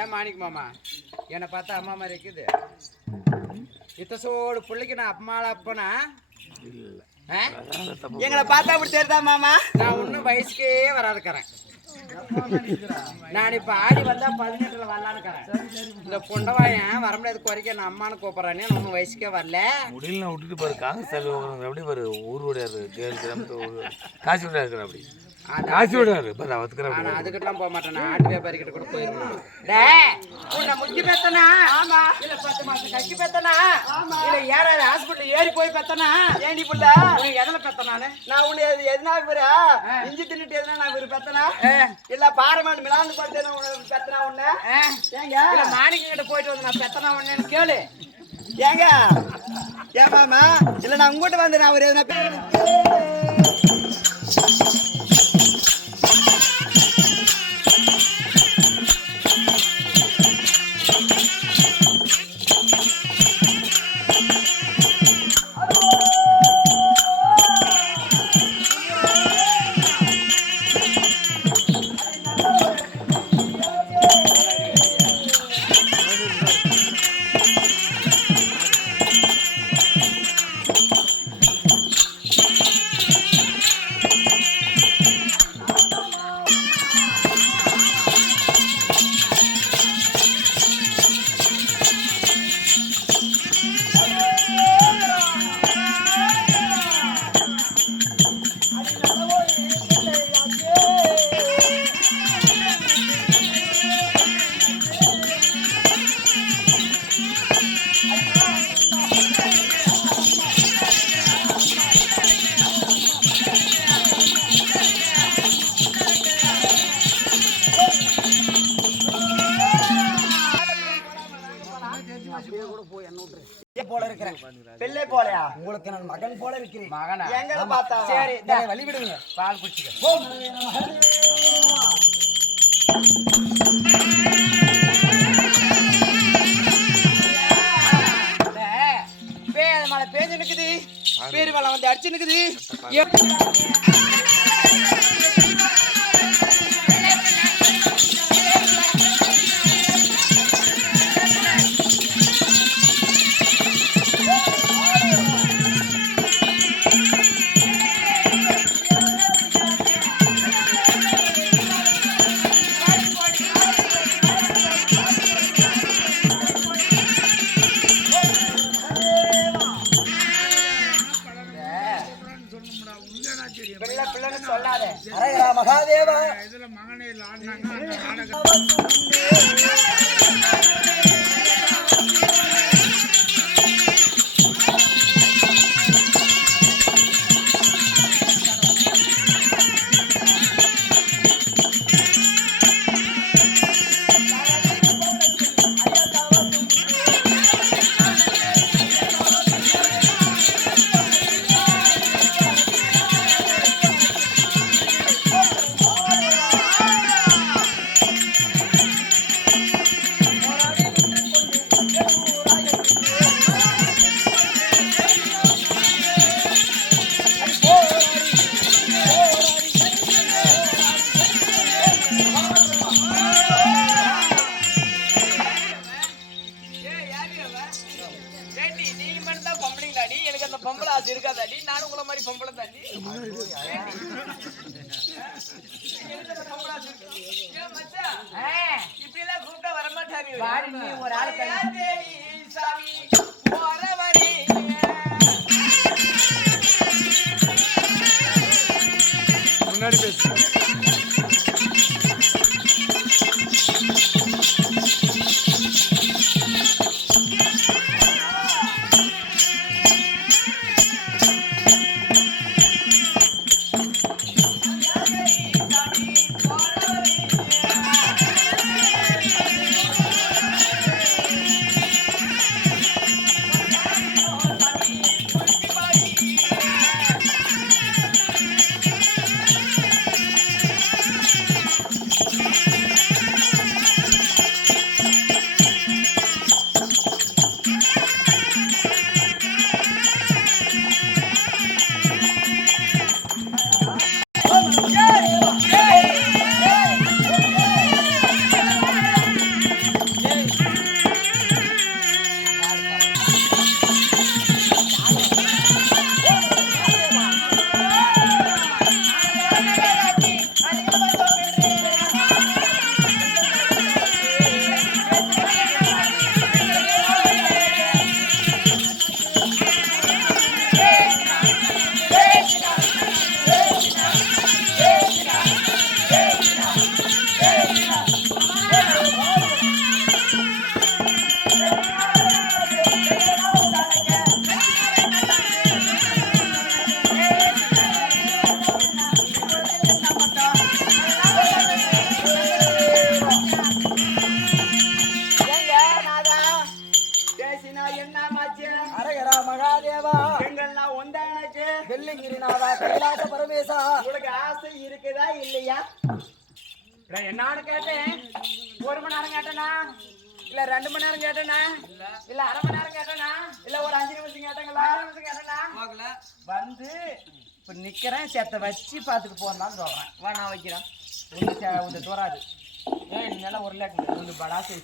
ஏன் மாணிக்க மாமா என்னை பார்த்தா அம்மா மாதிரி இருக்குது? இத்தசோடு பிள்ளைக்கு நான் அம்மால அப்பனா எங்களை பார்த்தா அப்படி தெரியுதா மாமா? நான் ஒன்னும் வயசுக்கே வராதுக்கிறேன். நான் இப்ப ஆடி வந்தா 18ல வரலான்னு இந்த பொண்டவாயன் வர முடியாது குறைக்க நான் அம்மானு கூப்பிடறானே. ஒன்னும் வயசுக்கே வரல. முடியல விட்டுட்டு பாரு காசு எப்படி பாரு ஊர் விடாது காசு விடா இருக்கிற அப்படி காசு விடாது பாரு அவத்துக்கு அதுக்கிட்டலாம் போக மாட்டேன். நான் ஆட்டு வியாபாரி கிட்ட கூட போயிருவேன். உன்னை முக்கி பெத்தனா? ஆமா. இல்ல 10 மாசம் கட்சி பெத்தனா? ஆமா. இல்ல யாராவது ஹாஸ்பிட்டல் ஏறி போய் பெத்தனா? ஏண்டி புள்ள உனக்கு எதுல பெத்தனானு? நான் உன்னை எதுனா விரு இஞ்சி தின்னுட்டு எதுனா நான் விரு பெத்தனா? இல்ல பாரமாடு மிளாந்து படுத்தேனா உனக்கு பெத்தனா உன்னை? ஏங்க இல்ல மாணிக்க கிட்ட போயிட்டு வந்து நான் பெத்தனா உன்னைன்னு கேளு. ஏங்க ஏன் மாமா இல்ல நான் உங்ககிட்ட வந்து நான் ஒரு எதுனா போல இருக்கிறேன். பிள்ளை போலயா? உங்களுக்கு நான் மகன் போல இருக்கிறேன். மகனா? எங்க பார்த்தா? சரி வழி விடுங்க. பால் குடிச்சுக்க. மழை பேஞ்சு நிக்குது. பேருமலை வந்து அடிச்சு நிக்குது. சொல்லாத மகாதேவா இதுல மகனே இருக்காதாடி நானும் உங்களை மாதிரி பொம்பளை தாண்டி இப்படி எல்லாம் கூப்பிட்டா வரமாட்டாரு. ஒரு ஆள் சாமி முன்னாடி பேசு. மகாதேவா எங்கள்னா ஒந்தானக்கு வெள்ளிங்கிரிநாதா கைலாச பரமேசா உங்களுக்கு ஆசை இருக்குதா இல்லையா? என்னான்னு கேட்டேன். 1 மணி நேரம் கேட்டேனா இல்ல 2 மணி நேரம் கேட்டேனா இல்ல அரை மணி நேரம் கேட்டேனா இல்ல ஒரு 5 நிமிஷம் கேட்டங்களா? 5 நிமிஷம் கேட்டேனா வந்து இப்ப நிக்கிறேன். செத்த வச்சு பாத்துட்டு போறேன்னு சொல்றேன். வா நான் வைக்கிறேன். ஒண்ணு தோறாது. ஏன் நல்லா ஒரு லேக் படா செய்ய